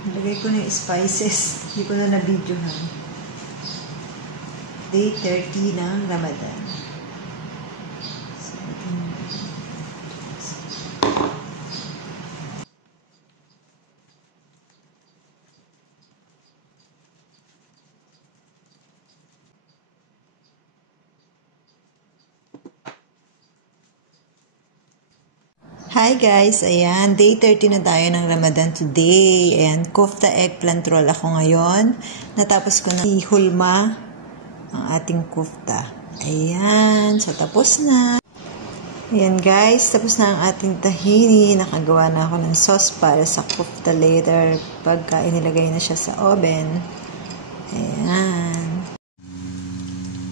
Lagay ko na yung spices. Hindi ko na na-videohan. Day 30 ng Ramadan. So, hi guys! Ayan, day 30 na tayo ng Ramadan today. Ayan, kofta eggplant roll ako ngayon. Natapos ko na ihulma ang ating kofta. Ayan, so tapos na. Ayan guys, tapos na ang ating tahini. Nakagawa na ako ng sauce para sa kofta later pagka inilagay na siya sa oven. Ayan.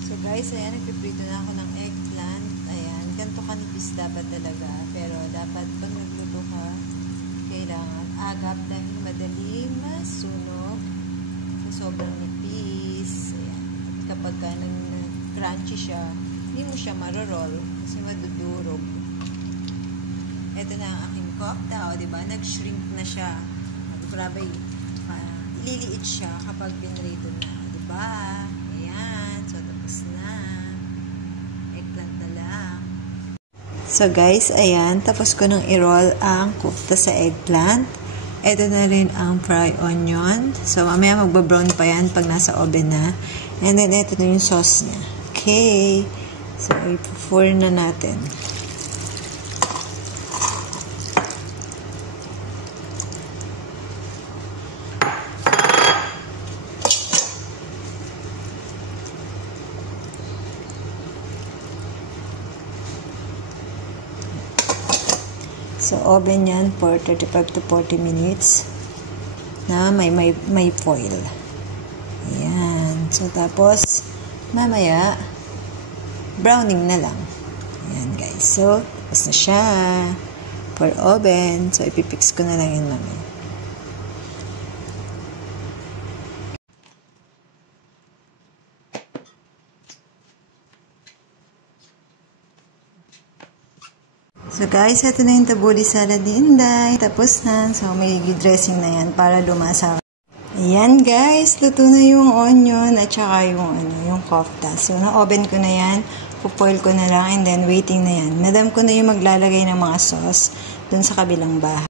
So guys, ayan, nagpiprito na ako ng eggplant. Ayan, ganito kanipis dapat talaga. Pero dapat pag nagluto ka, kailangan agap dahil madaling masunog. So, sobrang nipis. Ayan. At kapag crunchy siya, hindi mo siya maroroll kasi madudurog. Ito na ang aking kofta. O, diba? Nag-shrink na siya. Grabe, ililiit siya kapag pinrito na. Diba? Ayan. So, tapos na. Eggplant na lang. So guys, ayan, tapos ko nang i-roll ang kofta sa eggplant. Ito na rin ang fried onion. So mamaya magba-brown pa yan pag nasa oven na. And then ito na yung sauce niya. Okay. So i-pour na natin. So, oven yan for 35 to 40 minutes na may foil. Ayan. So, tapos, mamaya, browning na lang. Ayan, guys. So, tapos na siya for oven. So, ipipix ko na lang yun mamaya. So guys, ito na yung tabuli salad ni Inday. Tapos na. So may dressing na yan para lumasa. Ayan guys, luto na yung onion at saka yung kofta. So na-oven ko na yan. Pupoil ko na lang and then waiting na yan. Madam ko na yung maglalagay ng mga sauce dun sa kabilang bahay.